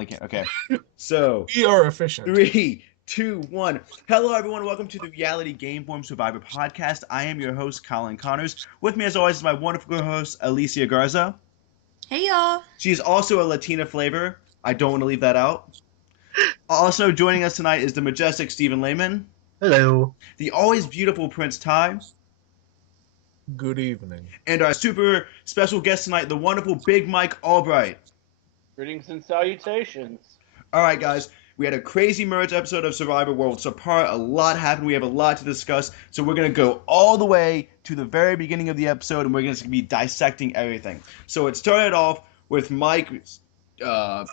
Okay. So, We are efficient. 3, 2, 1. Hello, everyone. Welcome to the Reality Game Form Survivor podcast. I am your host, Colin Connors. With me, as always, is my wonderful co-host, Alicia Garza. Hey, y'all. She's also a Latina flavor. I don't want to leave that out. Also joining us tonight is the majestic Stephen Lehman. Hello. The always beautiful Prince Ty. Good evening. And our super special guest tonight, the wonderful Big Mike Allbright. Greetings and salutations. All right, guys. We had a crazy merge episode of Survivor Worlds Apart. A lot happened. We have a lot to discuss. So we're going to go all the way to the very beginning of the episode, and we're going to be dissecting everything. So it started off with Mike, the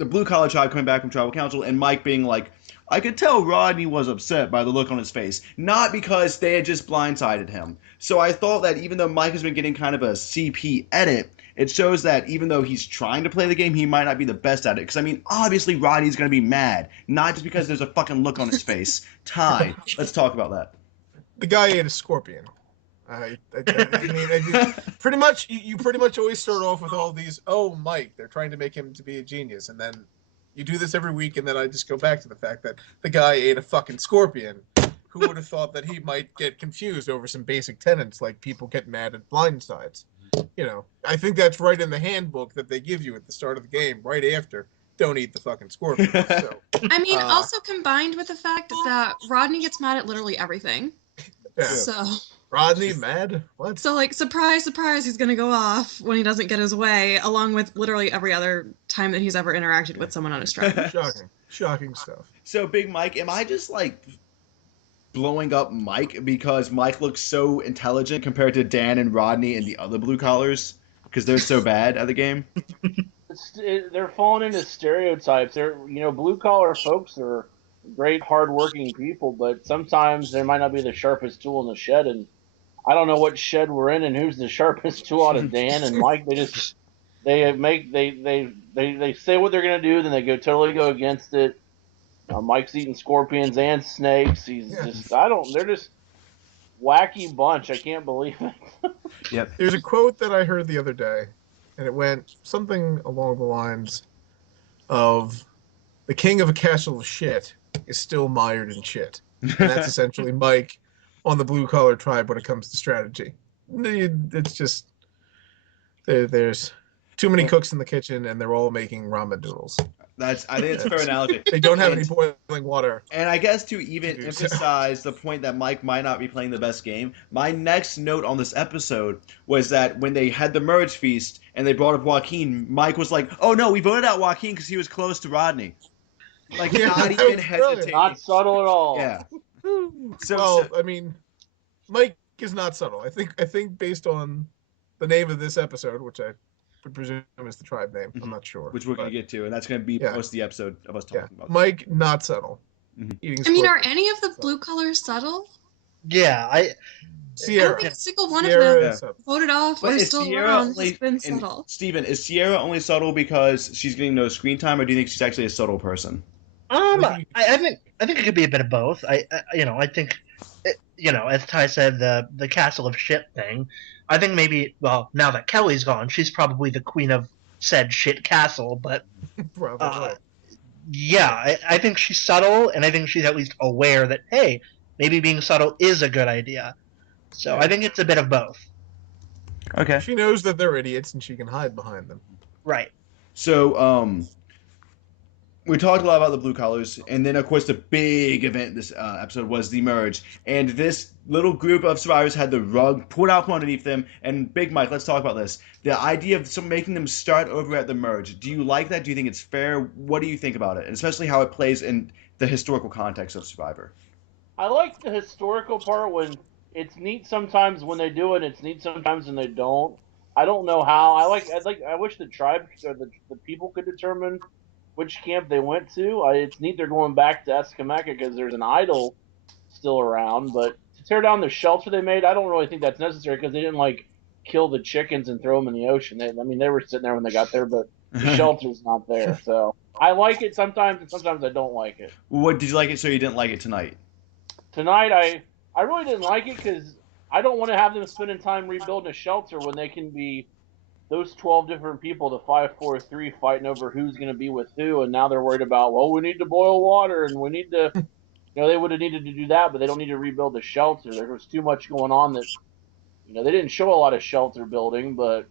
blue-collar tribe coming back from tribal council, and Mike being like, I could tell Rodney was upset by the look on his face. Not because they had just blindsided him. So I thought that even though Mike has been getting kind of a CP edit, it shows that even though he's trying to play the game, he might not be the best at it. Because, I mean, obviously Rodney's going to be mad. Not just because there's a fucking look on his face. Ty, let's talk about that. The guy ate a scorpion. I mean, pretty much, you pretty much always start off with all these, oh, Mike, they're trying to make him to be a genius. And then you do this every week, and then I just go back to the fact that the guy ate a fucking scorpion. Who would have thought that he might get confused over some basic tenets, like people get mad at blindsides? You know, I think that's right in the handbook that they give you at the start of the game, right after, don't eat the fucking scorpion. So, I mean, also combined with the fact that Rodney gets mad at literally everything. yeah. So, Rodney, mad? What? so like, surprise, surprise, he's gonna go off when he doesn't get his way, along with literally every other time that he's ever interacted with someone on his tribe. Shocking stuff. So, Big Mike, am I just, like, blowing up Mike because Mike looks so intelligent compared to Dan and Rodney and the other blue collars? Because they're so bad at the game? They're falling into stereotypes. Blue collar folks are great, hardworking people, but sometimes they might not be the sharpest tool in the shed. And I don't know what shed we're in and who's the sharpest tool out of Dan and Mike. They say what they're gonna do, then they totally go against it. Mike's eating scorpions and snakes. They're just wacky bunch. I can't believe it. Yep. There's a quote that I heard the other day, and it went something along the lines of, the king of a castle of shit is still mired in shit. And that's essentially Mike on the blue-collar tribe when it comes to strategy. It's just, there's too many cooks in the kitchen, and they're all making ramen noodles. I think it's a fair analogy. They don't have any boiling water. And I guess to even emphasize the point that Mike might not be playing the best game, my next note on this episode was that when they had the merge feast and they brought up Joaquin, Mike was like, oh no, we voted out Joaquin because he was close to Rodney. Like, not even hesitating. Not subtle at all. Yeah. I mean, Mike is not subtle. I think based on the name of this episode, which I would presume is the tribe name. I'm not sure. Which we're going to get to, and that's going to be most of the episode of us talking about. Mike, not subtle. I mean, are any of the blue colors subtle? Yeah, I Sierra. don't think a single one Sierra of them voted off or is still Sierra around only, has been subtle. Steven, is Sierra only subtle because she's getting no screen time, or do you think she's actually a subtle person? I think it could be a bit of both. I think, as Ty said, the castle of shit thing. I think maybe, well, now that Kelly's gone, she's probably the queen of said shit castle. But yeah, I think she's subtle, and I think she's at least aware that, hey, maybe being subtle is a good idea. So I think it's a bit of both. Okay. She knows that they're idiots, and she can hide behind them. Right. So, we talked a lot about the blue collars, and then, of course, the big event this episode was the merge. And this little group of survivors had the rug pulled out from underneath them. And Big Mike, let's talk about this. The idea of making them start over at the merge. Do you like that? Do you think it's fair? What do you think about it? And especially how it plays in the historical context of Survivor. I like the historical part when it's neat sometimes when they do it. It's neat sometimes when they don't. I don't know how. I wish the tribe or the people could determine which camp they went to. It's neat they're going back to Escamacca because there's an idol still around, but to tear down the shelter they made, I don't really think that's necessary because they didn't kill the chickens and throw them in the ocean. They were sitting there when they got there, but the shelter's not there. So I like it sometimes, and sometimes I don't like it. What did you like it? So you didn't like it tonight? Tonight, I really didn't like it because I don't want to have them spending time rebuilding a shelter when they can be those 12 different people, the 5-4-3, fighting over who's going to be with who, and now they're worried about, well, we need to boil water and we need to, they would have needed to do that, but they don't need to rebuild the shelter. There was too much going on that, they didn't show a lot of shelter building, but I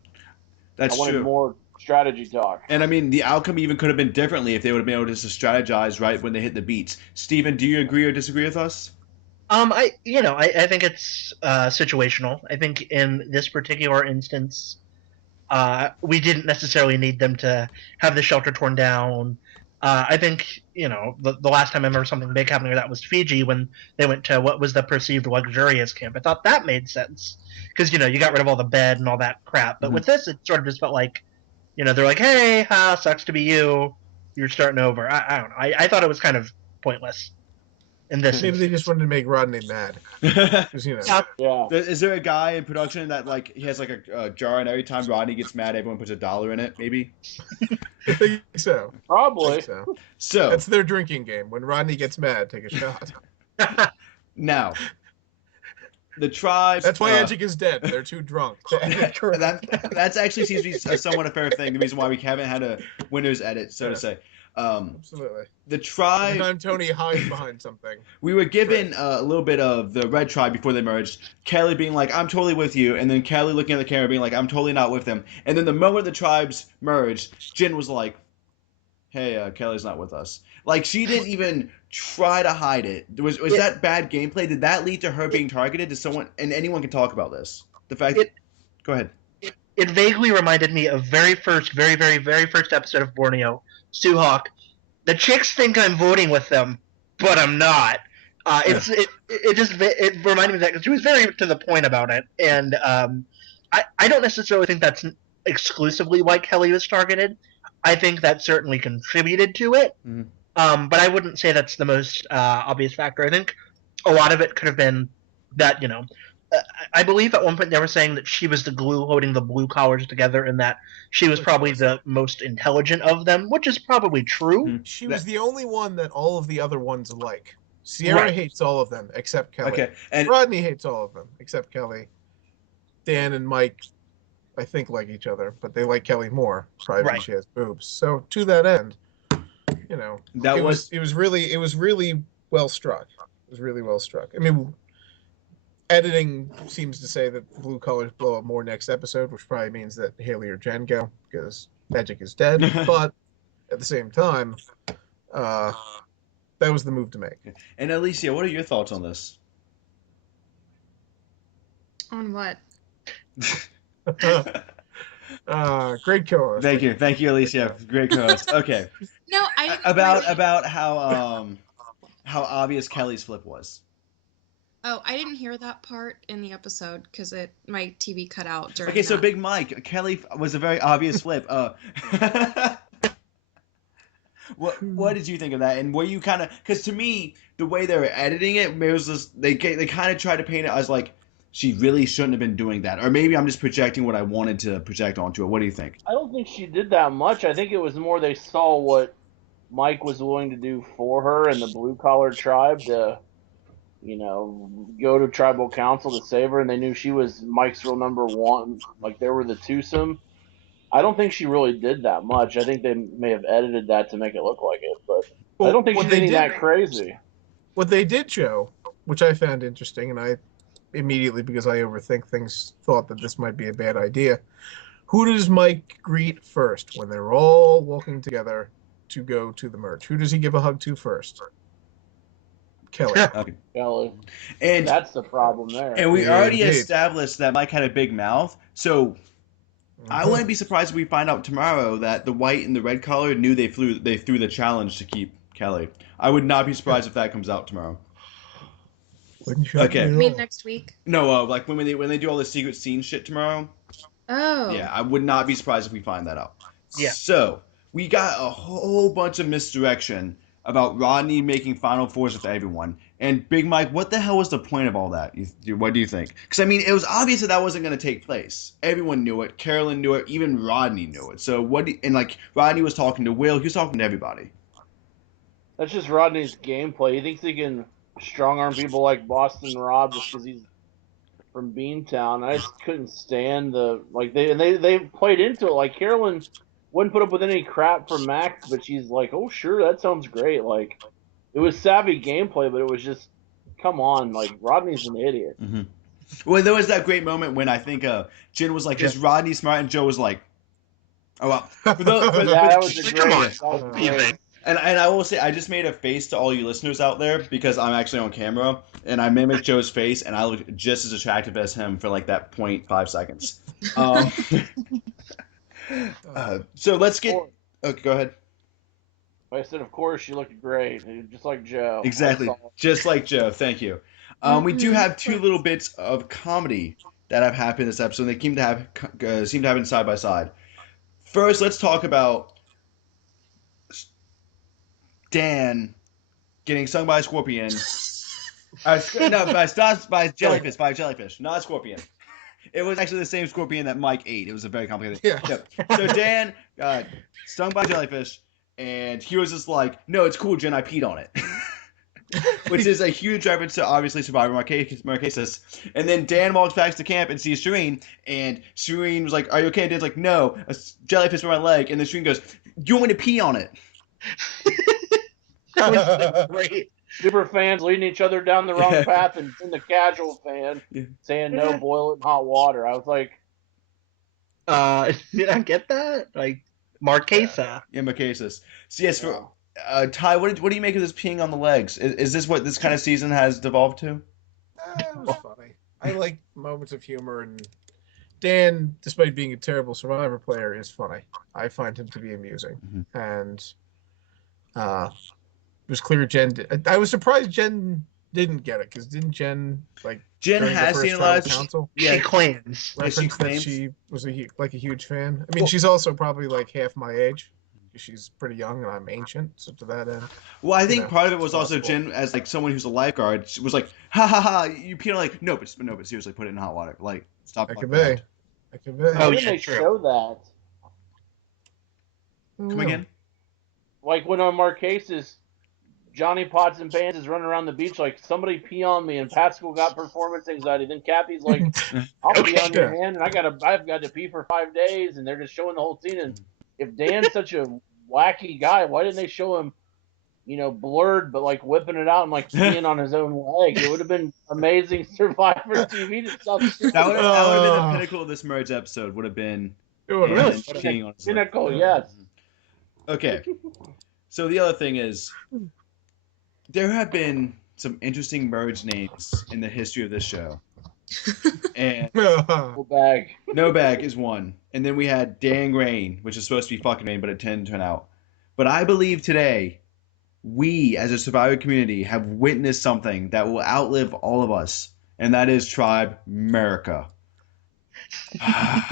That's wanted true. more strategy talk. And I mean, the outcome even could have been differently if they would have been able to just strategize right when they hit the beats. Steven, do you agree or disagree with us? I think it's situational. I think in this particular instance, we didn't necessarily need them to have the shelter torn down. I think, the last time I remember something big happening that was Fiji when they went to what was the perceived luxurious camp. I thought that made sense because, you got rid of all the bed and all that crap. But with this, it sort of just felt like, they're like, hey, sucks to be you. You're starting over. I don't know. I thought it was kind of pointless in this Maybe they instance. just wanted to make Rodney mad. Yeah. 'Cause, Yeah. Is there a guy in production that like he has like a jar and every time Rodney gets mad, everyone puts $1 in it? Maybe. I think so. I Probably. think so. So That's their drinking game. When Rodney gets mad, take a shot. now, the tribes. That's why Edgic is dead. They're too drunk. That's actually seems to be somewhat a fair thing. The reason why we haven't had a Windows edit, so to say. Absolutely. The tribe. Every time Tony hides behind something. We were given a little bit of the red tribe before they merged. Kelly being like, I'm totally with you. And then Kelly looking at the camera being like, I'm totally not with them. And then the moment the tribes merged, Jin was like, hey, Kelly's not with us. Like, she didn't even try to hide it. Was that bad gameplay? Did that lead to her being targeted? Did someone, and anyone can talk about this. The fact go ahead. It vaguely reminded me of very, very first episode of Borneo, Suhawk. The chicks think I'm voting with them, but I'm not. It reminded me of that because she was very to the point about it, and I don't necessarily think that's exclusively why Kelly was targeted. I think that certainly contributed to it, but I wouldn't say that's the most obvious factor. I think a lot of it could have been that I believe at one point they were saying that she was the glue holding the blue collars together and that she was probably the most intelligent of them, which is probably true. She was the only one that all of the other ones like. Sierra hates all of them except Kelly. Okay, and Rodney hates all of them except Kelly. Dan and Mike, I think, like each other, but they like Kelly more, probably because she has boobs. So to that end, it was really well struck. It was really well struck. I mean, editing seems to say that blue colors blow up more next episode, which probably means that Haley or Jen go because Edgic is dead. But at the same time, that was the move to make. And Alicia, what are your thoughts on this? On what? Great co-host. Thank you, Alicia. Great co-host. Okay, No, I about how obvious Kelly's flip was. Oh, I didn't hear that part in the episode because my TV cut out during. Okay, so that. Big Mike, Kelly was a very obvious flip. What did you think of that? And were you kind of, because to me, the way they were editing it was just, they kind of tried to paint it as like she really shouldn't have been doing that, or maybe I'm just projecting what I wanted to project onto it. What do you think? I don't think she did that much. I think it was more they saw what Mike was willing to do for her and the blue collar tribe to, go to tribal council to save her, and they knew she was Mike's real number one. Like, they were the twosome. I don't think she really did that much. I think they may have edited that to make it look like it, but I don't think she did anything that crazy. What they did show, which I found interesting, and I immediately, because I overthink things, thought that this might be a bad idea. Who does Mike greet first when they're all walking together to go to the merge? Who does he give a hug to first? Kelly. Okay. Kelly. And that's the problem there. And we already established that Mike had a big mouth, so I wouldn't be surprised if we find out tomorrow that the white and the red collar knew they threw the challenge to keep Kelly. I would not be surprised if that comes out tomorrow. Okay. You mean next week? No, like when they do all the secret scene shit tomorrow. Oh. Yeah, I would not be surprised if we find that out. Yeah. So we got a whole bunch of misdirection about Rodney making Final Fours with everyone. And Big Mike, what the hell was the point of all that? What do you think? Because, I mean, it was obvious that wasn't going to take place. Everyone knew it. Carolyn knew it. Even Rodney knew it. So Rodney was talking to Will. He was talking to everybody. That's just Rodney's gameplay. He thinks he can strong-arm people like Boston Rob just because he's from Beantown. I just couldn't stand they played into it. Like Carolyn wouldn't put up with any crap from Max, but she's like, "Oh sure, that sounds great." Like it was savvy gameplay, but it was just, come on, like Rodney's an idiot. Mm-hmm. Well, there was that great moment when I think Jin was like, "Is Rodney smart?" and Joe was like, "Oh well." That was a Come great. on, That was great. And I will say, I just made a face to all you listeners out there because I'm actually on camera, and I mimicked Joe's face, and I looked just as attractive as him for like that 0.5 seconds. So let's get. Okay, go ahead. I said, of course, she looked great, just like Joe. Exactly, just like Joe. Thank you. We do have two little bits of comedy that have happened this episode. They seem to happen side by side. First, let's talk about Dan getting stung by a scorpion. No, by jellyfish, not a scorpion. It was actually the same scorpion that Mike ate. It was a very complicated. Yeah. Yep. So Dan stung by a jellyfish, and he was just like, "No, it's cool, Jen. I peed on it," which is a huge reference to obviously Survivor Marquesas. And then Dan walks back to camp and sees Shireen, and Shireen was like, "Are you okay?" Dan's like, "No, a jellyfish on my leg," and then Shireen goes, "You want me to pee on it?" That was great. Super fans leading each other down the wrong path, and the casual fan saying no, boil it in hot water. I was like, did I get that? Like Marquesa. Yeah, Marquesas. So yes, for Ty, what do you make of this peeing on the legs? Is this what this kind of season has devolved to? It was funny. I like moments of humor, and Dan, despite being a terrible Survivor player, is funny. I find him to be amusing, and it was clear Jen. I was surprised Jen didn't get it, because didn't Jen Jen has seen a lot of council? She claims. Reference that she was a huge fan. I mean, she's also probably like half my age. She's pretty young, and I'm ancient, so to that end. Well, I think part of it was also Jen, as like someone who's a lifeguard, was like, "Ha ha ha! You peed on like no, but seriously, put it in hot water. Like stop." I could be. I could be. how did they show that? Come again? Like when on Marquesas, Johnny Pots and Pans is running around the beach like, somebody pee on me, and Pascal got performance anxiety. Then Cappy's like, I'll pee on your hand, and I've got to pee for 5 days, and they're just showing the whole scene. And if Dan's such a wacky guy, why didn't they show him, blurred but like whipping it out and like peeing on his own leg? It would have been amazing Survivor TV stuff. That would have been the pinnacle of this merge episode. Would have been really peeing on his leg. Pinnacle, yes. Okay, so the other thing is, there have been some interesting merge names in the history of this show. And No Bag is one. And then we had Dang Rain, which is supposed to be fucking rain, but it didn't turn out. But I believe today, we as a Survivor community have witnessed something that will outlive all of us, and that is Tribe Murica.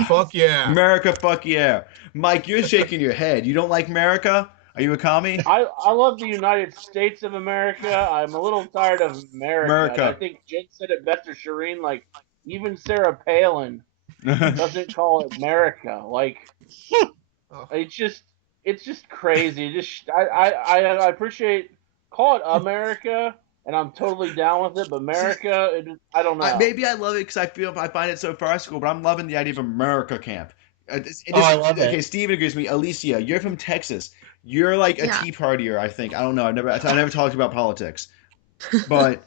Fuck yeah. Murica, fuck yeah. Mike, you're shaking your head. You don't like Murica? Are you a commie? I love the United States of America. I'm a little tired of America. I think Jen said it best to Shireen. Like, even Sarah Palin doesn't call it America. Like, it's just crazy. I appreciate, call it America, and I'm totally down with it. But America, I don't know. Maybe I love it because I find it so farcical, but I'm loving the idea of America camp. I love it. Okay, Steven agrees with me. Alicia, you're from Texas. You're like a Tea Partier, I think. I don't know. I never talked about politics. But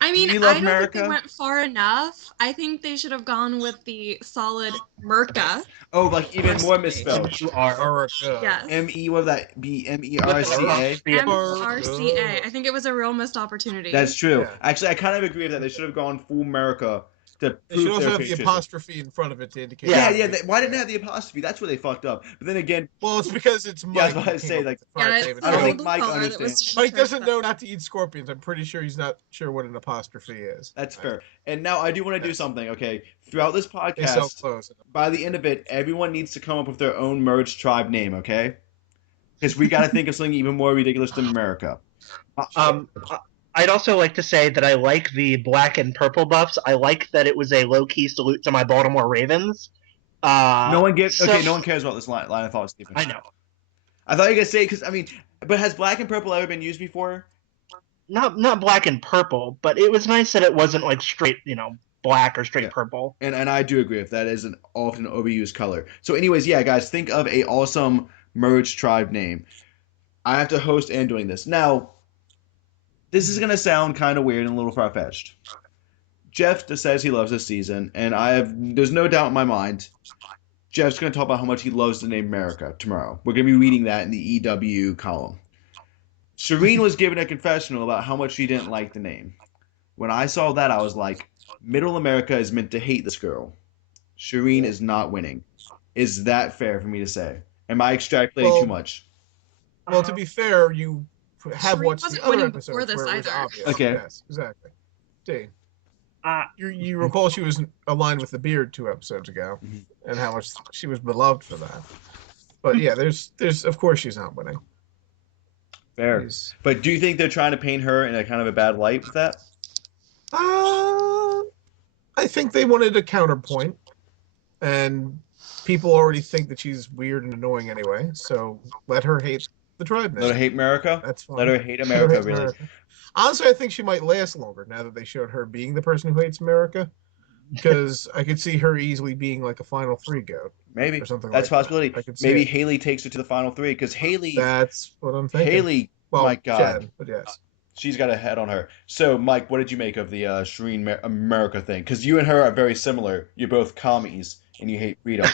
I mean, you love I don't America? think they went far enough. I think they should have gone with the solid Murica. Oh, like even more misspelled. Yes. M-E, what would that be? M-E-R-C-A? M-R-C-A. I think it was a real missed opportunity. That's true. Yeah. Actually, I kind of agree with that. They should have gone full America to prove They should also their have the patriotism. apostrophe in front of it to indicate. Yeah. Why didn't they have the apostrophe? That's where they fucked up. But then again, Well, it's because it's Mike. Yeah, I was about to say, like, Yeah, David. I don't think the Mike color that understands. was Mike doesn't changed know up. not to eat scorpions. I'm pretty sure he's not sure what an apostrophe is. that's fair. And now I do want to do something, okay? Throughout this They sell podcast, clothes. by the end of it, everyone needs to come up with their own merge tribe name, okay? Because we got to think of something even more ridiculous than America. I'd also like to say that I like the black and purple buffs. I like that it was a low-key salute to my Baltimore Ravens. No one cares about this line of thought, Stephen. I know. I thought you were going to say, because, I mean, but has black and purple ever been used before? Not black and purple, but it was nice that it wasn't like straight, black or straight Yeah. purple. And I do agree with that is an often overused color. So anyways, yeah, guys, think of a awesome merge tribe name. I have to host and doing this. Now, this is gonna sound kind of weird and a little far fetched. Jeff just says he loves this season, and there's no doubt in my mind. Jeff's gonna talk about how much he loves the name America tomorrow. We're gonna be reading that in the EW column. Shireen was given a confessional about how much she didn't like the name. When I saw that, I was like, Middle America is meant to hate this girl. Shireen is not winning. Is that fair for me to say? Am I extrapolating too much? Well, to be fair, you have Shireen watched wasn't the other winning episodes before this where it was either. obvious. Okay. Yes, exactly. Dane, Uh, you recall she was aligned with the beard 2 episodes ago, Mhm. and how much she was beloved for that. But yeah, there's of course she's not winning. Fair. She's- But do you think they're trying to paint her in a kind of a bad light with that? I think they wanted a counterpoint, and people already think that she's weird and annoying anyway. So let her hate the tribe name. Let her hate America? That's fine. Let her hate Let her America, hate really. America. Honestly, I think she might last longer now that they showed her being the person who hates America. Because I could see her easily being like a Final 3 goat Maybe. or something That's a like possibility. that. I could see Maybe it. Haley takes her to the final 3 because That's what I'm thinking. Haley, well, my God. Jen, but yes. She's got a head on her. So, Mike, what did you make of the Shireen America thing? Because you and her are very similar. You're both commies, and you hate freedom.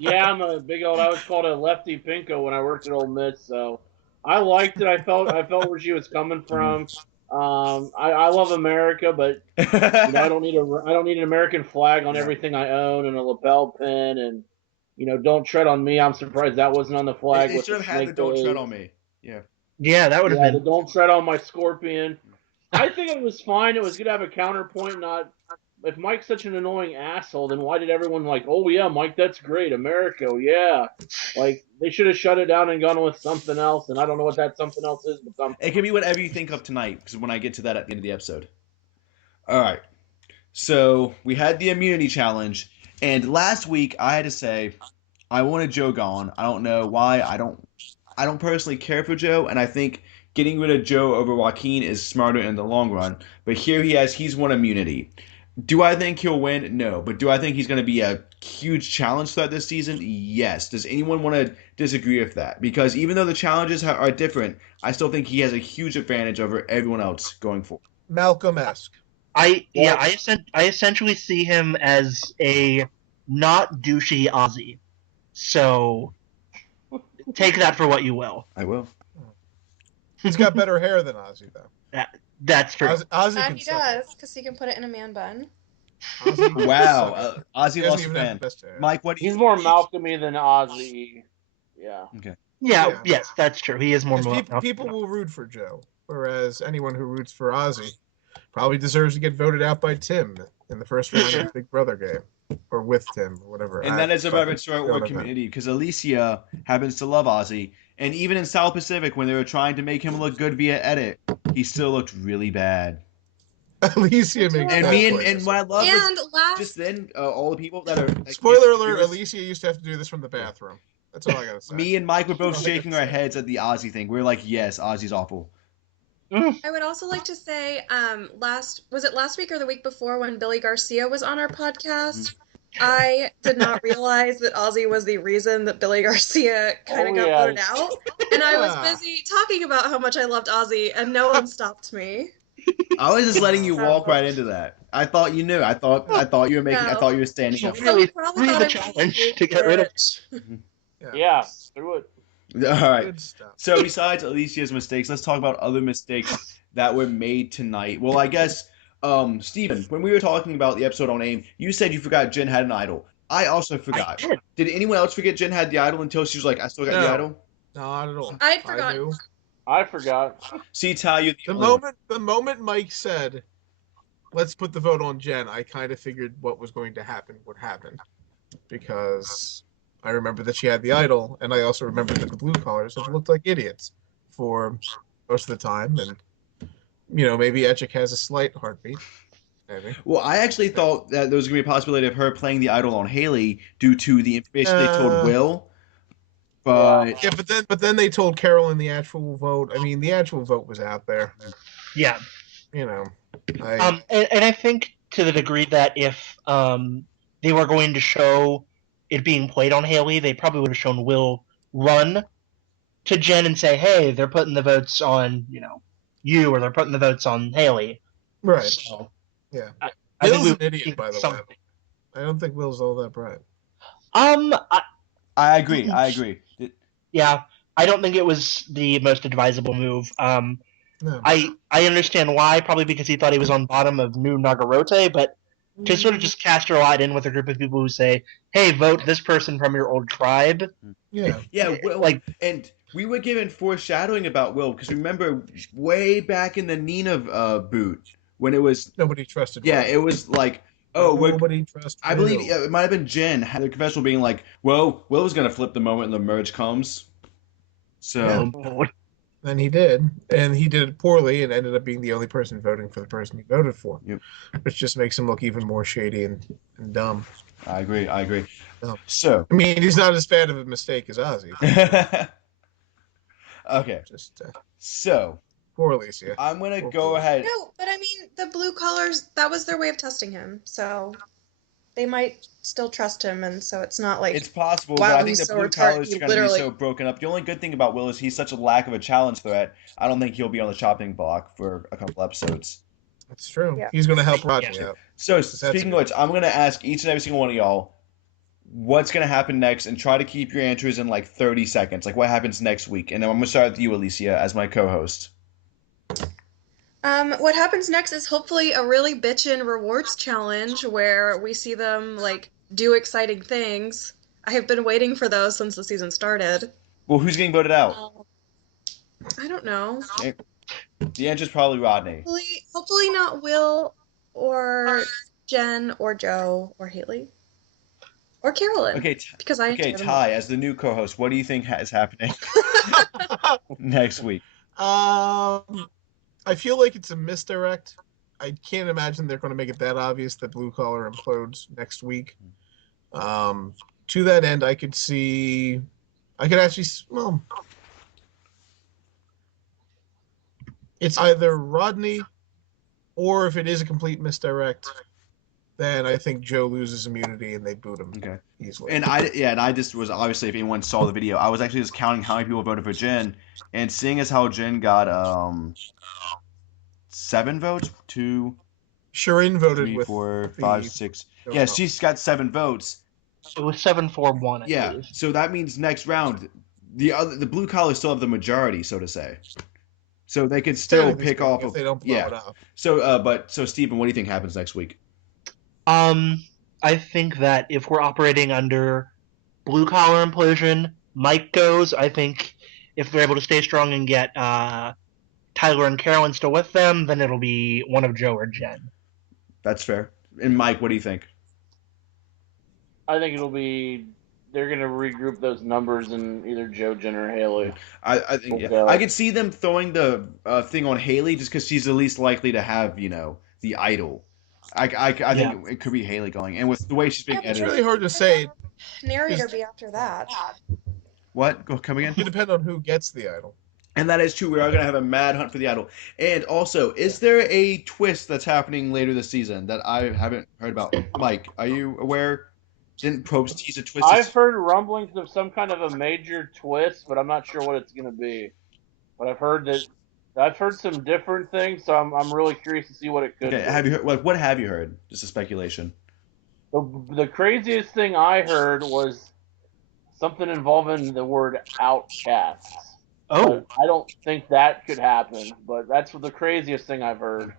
Yeah, I'm a big old. I was called a lefty pinko when I worked at Ole Miss, so I liked it. I felt where she was coming from. I love America, but I don't need an American flag on Yeah. everything I own and a lapel pin and don't tread on me. I'm surprised that wasn't on the flag They with should the have had the snake don't tread base. on me. Yeah. yeah, that would have Yeah, the been. don't tread on my scorpion. I think it was fine. It was good to have a counterpoint. Not if Mike's such an annoying asshole, then why did everyone like? Oh yeah, Mike, that's great, America, yeah. Like they should have shut it down and gone with something else. And I don't know what that something else is, but something. It can be whatever you think of tonight, because when I get to that at the end of the episode. All right. So we had the immunity challenge, and last week I had to say I wanted Joe gone. I don't know why. I don't personally care for Joe, and I think getting rid of Joe over Joaquin is smarter in the long run. But here he's won immunity. Do I think he'll win? No. But do I think he's going to be a huge challenge throughout this season? Yes. Does anyone want to disagree with that? Because even though the challenges are different, I still think he has a huge advantage over everyone else going forward. Malcolm-esque. I essentially see him as a not douchey Ozzy. So take that for what you will. I will. He's got better hair than Ozzy, though. That's true. Ozzy That can he suck it. does, because he can put it in a man bun. Ozzy can Wow. suck it. Ozzy He lost doesn't a even have fan. the best hair. Mike, what do you He's more Malcolm-y than Ozzy. Yeah. Okay. Yeah, yes, that's true. He is more. Because people will root for Joe, whereas anyone who roots for Ozzy probably deserves to get voted out by Tim in the first round of the Big Brother game, or with Tim, or whatever. And that is a reference to our don't org know. community because Alicia happens to love Ozzy. And even in South Pacific, when they were trying to make him look good via edit, he still looked really bad. Alicia makes And that me point. and what I love And was last just then all the people that are like, Spoiler alert: viewers, Alicia used to have to do this from the bathroom. That's all I gotta say. me and Mike were both Oh, shaking our heads at the Ozzy thing. We were like, yes, Ozzy's awful. I would also like to say, was it last week or the week before when Billy Garcia was on our podcast? I did not realize that Ozzy was the reason that Billy Garcia kind of Oh, got yeah. voted out. And I was Yeah. busy talking about how much I loved Ozzy, and no one stopped me. I was just letting you walk right into that. I thought you knew. I thought you were making. I No. thought you were standing up. Someone probably threw thought the I was challenge being to get rid of. bitch. Yeah. Through it. All right. Good stuff. So besides Alicia's mistakes, let's talk about other mistakes that were made tonight. Well, I guess, Steven, when we were talking about the episode on AIM, you said you forgot Jen had an idol. I also forgot. I did. Anyone else forget Jen had the idol until she was like, I still got the No. idol? Not at all. I'd forgotten. knew. I forgot. See, Ty, you're the only one. The moment Mike said, "Let's put the vote on Jen," I kind of figured what was going to happen would happen, because I remember that she had the idol, and I also remember that the blue collars have looked like idiots for most of the time, and maybe Etchik has a slight heartbeat. Maybe. Well, I actually thought that there was going to be a possibility of her playing the idol on Haley due to the information they told Will. But Yeah, but then they told Carolyn the actual vote. I mean, the actual vote was out there. Yeah. And And I think to the degree that if they were going to show it being played on Haley, they probably would have shown Will run to Jen and say, "Hey, they're putting the votes on you, or they're putting the votes on Haley." Right. So Yeah. I think Will's we an idiot, by the way. something. I don't think Will's all that bright. I agree. Yeah, I don't think it was the most advisable move. No. I understand why, probably because he thought he was on bottom of New Nagarote, but to sort of just cast your lot in with a group of people who say, "Hey, vote this person from your old tribe." Yeah. Yeah, Will, and we were given foreshadowing about Will because remember way back in the Nina boot when it was Nobody trusted yeah, Will. it was like Nobody trusted I believe Will. it might have been Jen had the confessional being like, well, Will was gonna flip the moment the merge comes. So Oh, And he did. And he did it poorly and ended up being the only person voting for the person he voted for. Yep. Which just makes him look even more shady and dumb. I agree. No. So I mean, he's not as bad of a mistake as Ozzy. okay. Just So poor Alicia. I'm gonna go ahead. No, but I mean, the blue collars, that was their way of testing him. So they might still trust him, and so it's not like It's possible, wow, but I think he's the so blue retarded. collars He are going to be literally so broken up. The only good thing about Will is he's such a lack of a challenge threat. I don't think he'll be on the chopping block for a couple episodes. That's true. Yeah. He's going to help Rodney Yeah. out. So That's speaking a of which, I'm going to ask each and every single one of y'all what's going to happen next, and try to keep your answers in like 30 seconds. Like what happens next week, and then I'm going to start with you, Alicia, as my co-host. What happens next is hopefully a really bitchin' rewards challenge where we see them like do exciting things. I have been waiting for those since the season started. Well, who's getting voted out? I don't know. The answer's probably Rodney. Hopefully not Will or Jen or Joe or Haley or Carolyn. Okay, because I okay, enjoy them Ty, as the new co-host, what do you think is happening next week? I feel like it's a misdirect. I can't imagine they're going to make it that obvious that blue collar implodes next week. To that end, I could actually, well, it's either Rodney, or if it is a complete misdirect, then I think Joe loses immunity and they boot him Okay. easily. And I just was obviously, if anyone saw the video, I was actually just counting how many people voted for Jen, and seeing as how Jen got 7 votes, 2, Shireen voted 3, with 4, the 5, 6. no Yeah, vote. she's got 7 votes. it was 7-4-1. I Yeah, believe. so that means next round, the blue collars still have the majority, so to say. So they could still Technically pick speaking, off if of they don't blow it up. So Stephen, what do you think happens next week? I think that if we're operating under blue collar implosion, Mike goes. I think if they're able to stay strong and get Tyler and Carolyn still with them, then it'll be one of Joe or Jen. That's fair. And Mike, what do you think? I think they're going to regroup those numbers in either Joe, Jen, or Haley. I think Okay. I could see them throwing the thing on Haley just because she's the least likely to have the idol. I think it could be Haley going, and with the way she's being Yeah, but It's edited. really hard to say. Narrator be after that. What? Come again? It depends on who gets the idol. And that is true. We are going to have a mad hunt for the idol. And also, is there a twist that's happening later this season that I haven't heard about? Mike, are you aware? Didn't Probst tease a twist? I've heard rumblings of some kind of a major twist, but I'm not sure what it's going to be. But I've heard some different things, so I'm really curious to see what it could Okay, be. have you heard? Like, what have you heard? Just a speculation. The craziest thing I heard was something involving the word outcasts. Oh, I don't think that could happen, but that's the craziest thing I've heard.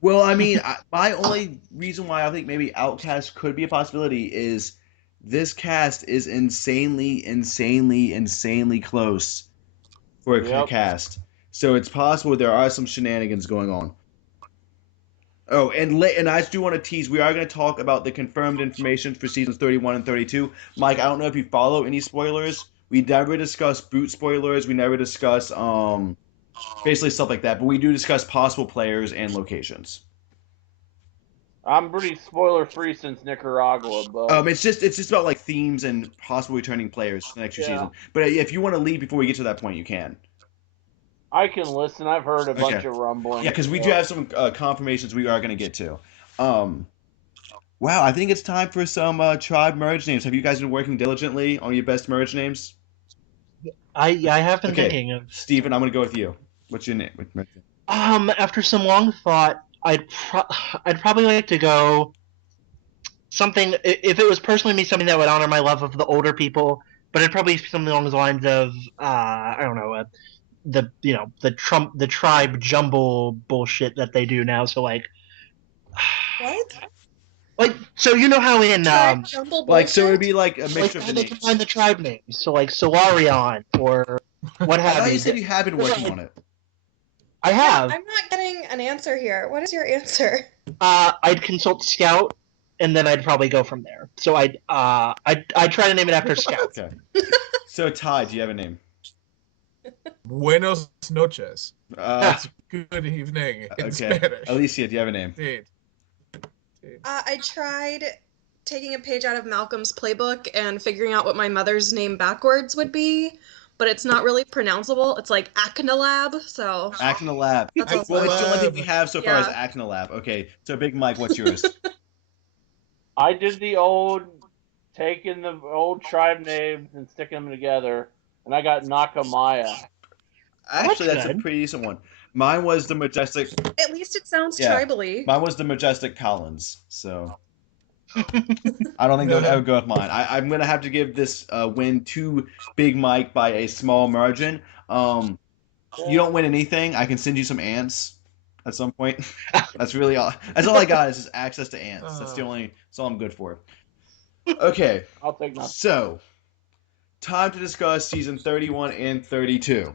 Well, I mean, my only reason why I think maybe Outcast could be a possibility is this cast is insanely close for a cast. So it's possible there are some shenanigans going on. Oh, and I do want to tease, we are going to talk about the confirmed information for seasons 31 and 32. Mike, I don't know if you follow any spoilers. We never discuss boot spoilers. We never discuss basically stuff like that, but we do discuss possible players and locations. I'm pretty spoiler free since Nicaragua, but It's just about like themes and possible returning players for the next few Yeah. seasons. But if you want to leave before we get to that point, you can. I can listen. I've heard a bunch Okay. of rumblings. Yeah, because we do have some confirmations we are going to get to. Wow, I think it's time for some tribe merge names. Have you guys been working diligently on your best merge names? I have been Okay, thinking of. Steven, I'm gonna go with you. What's your name? After some long thought, I'd probably like to go something. If it was personally me, something that would honor my love of the older people, but it'd probably be something along the lines of I don't know, the tribe jumble bullshit that they do now. So What? so you know how in Tribe jumble Like, so it'd bullshit? be like a like mixture of how the they names. combine the tribe names. So like Solarion or what I have thought you. you said you had been working on it. I Yeah, have. I'm not getting an answer here. What is your answer? I'd consult Scout, and then I'd probably go from there. So I'd try to name it after Scout. Okay. So Ty, do you have a name? Buenos noches. Uh, Good evening in okay. Spanish. Alicia, do you have a name? Indeed. I tried taking a page out of Malcolm's playbook and figuring out what my mother's name backwards would be, but it's not really pronounceable. It's like Acnalab, so Acting Lab. that's also Well, it's the only thing we Lab. have so far is Yeah. Acting Lab. Okay, so Big Mike, what's yours? I did the old taking the old tribe names and sticking them together, and I got Nakamaya. Actually, that's a good. pretty decent one. Mine was the Majestic. At least it sounds Yeah. tribally. Mine was the Majestic Collins. So I don't think that would ever go with mine. I'm gonna have to give this win to Big Mike by a small margin. You don't win anything. I can send you some ants at some point. That's really all. That's all I got is just access to ants. That's the only. That's all I'm good for. Okay, I'll take nothing. so time to discuss season 31 and 32.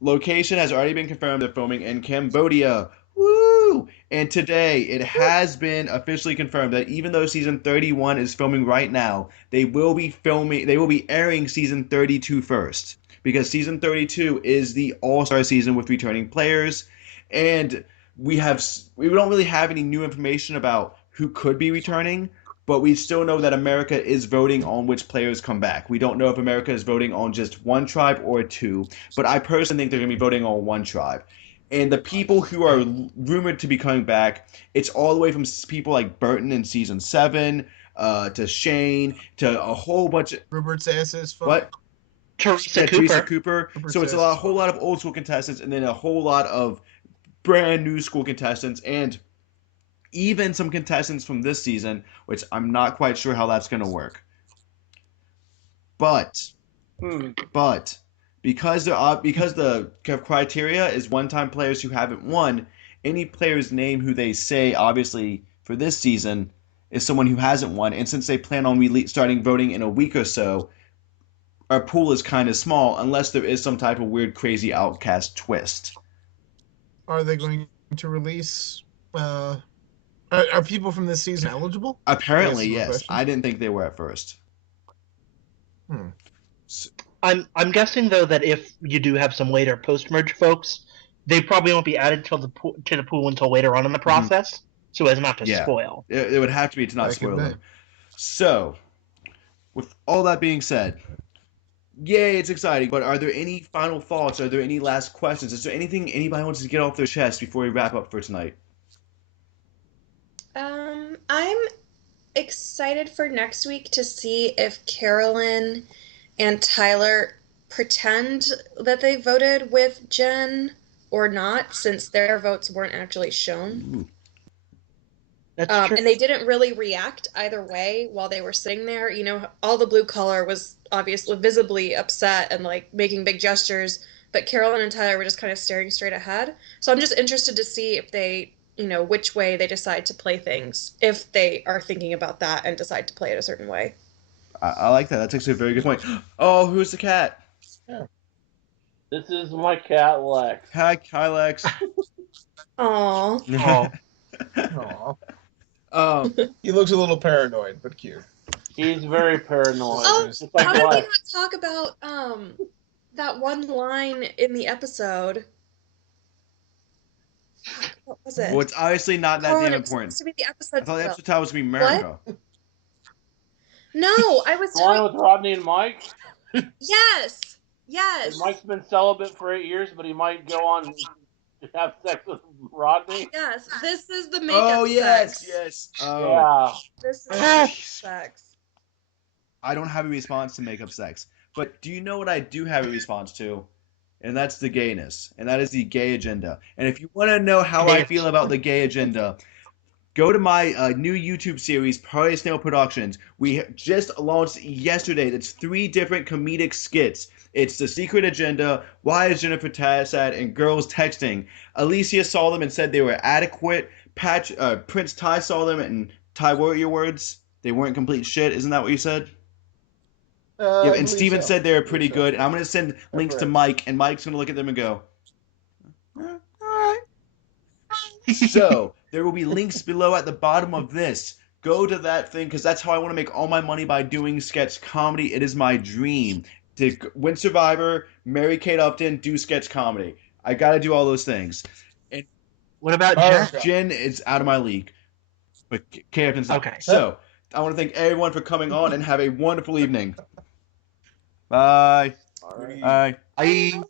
Location has already been confirmed. They're filming in Cambodia. Woo! And today it has been officially confirmed that even though season 31 is filming right now, they will be airing season 32 first. Because season 32 is the all-star season with returning players, and we don't really have any new information about who could be returning, but we still know that America is voting on which players come back. We don't know if America is voting on just one tribe or two, but I personally think they're going to be voting on one tribe. And the people who are rumored to be coming back, it's all the way from people like Burton in season 7, to Shane, to a whole bunch of Rupert Sas's phone. what? Teresa Cooper. Teresa Cooper. Rupert So it's a Sas's whole lot of old school contestants, and then a whole lot of brand new school contestants, and even some contestants from this season, which I'm not quite sure how that's going to work. But because the criteria is one-time players who haven't won, any player's name who they say obviously for this season is someone who hasn't won, and since they plan on starting voting in a week or so, our pool is kind of small unless there is some type of weird, crazy outcast twist. Are they going to release? Are people from this season eligible? Apparently, Answer my yes. question. I didn't think they were at first. I'm guessing though that if you do have some later post merge folks, they probably won't be added to the pool until later on in the process, so as not to spoil. It would have to be to not spoil them. So, with all that being said, yay, it's exciting. But are there any final thoughts? Are there any last questions? Is there anything anybody wants to get off their chest before we wrap up for tonight? I'm excited for next week to see if Carolyn and Tyler pretend that they voted with Jen or not, since their votes weren't actually shown. That's true. And they didn't really react either way while they were sitting there. You know, all the blue collar was obviously visibly upset and like making big gestures, but Carolyn and Tyler were just kind of staring straight ahead. So I'm just interested to see if they, which way they decide to play things, if they are thinking about that and decide to play it a certain way. I like that. That's actually a very good point. Oh, who's the cat? Yeah. This is my cat, Lex. Hi, Lex. Aww. He looks a little paranoid, but cute. He's very paranoid. Oh, It's like how did we Lex. not talk about that one line in the episode? What was it? Well, it's obviously not that Colin, damn it was important. supposed to be the I episode thought the title. episode title was going to be Murica. No, I was The line talking. with Rodney and Mike. Yes. And Mike's been celibate for 8 years, but he might go on have sex with Rodney. Yes, this is the makeup Oh yes, sex. yes. Oh, Yeah. This is makeup sex. I don't have a response to makeup sex, but do you know what I do have a response to? And that's the gayness, and that is the gay agenda. And if you want to know how I feel about the gay agenda, go to my new YouTube series, Party Snail Productions. We just launched yesterday. It's 3 different comedic skits. It's The Secret Agenda, Why is Jennifer sad, and Girls Texting. Alicia saw them and said they were adequate. Prince Ty saw them, and Ty, what were your words? They weren't complete shit. Isn't that what you said? Yeah, I and believe Steven so. said they were I believe pretty so. good. And I'm going to send links to correct. Mike, and Mike's going to look at them and go, all right. So there will be links below at the bottom of this. Go to that thing because that's how I want to make all my money by doing sketch comedy. It is my dream to win Survivor, marry Kate Upton, do sketch comedy. I got to do all those things. And What about Alright. Jeff? Jen is out of my league, but Kate Upton's not. Okay. So I want to thank everyone for coming on and have a wonderful evening. Bye. All right. Bye. I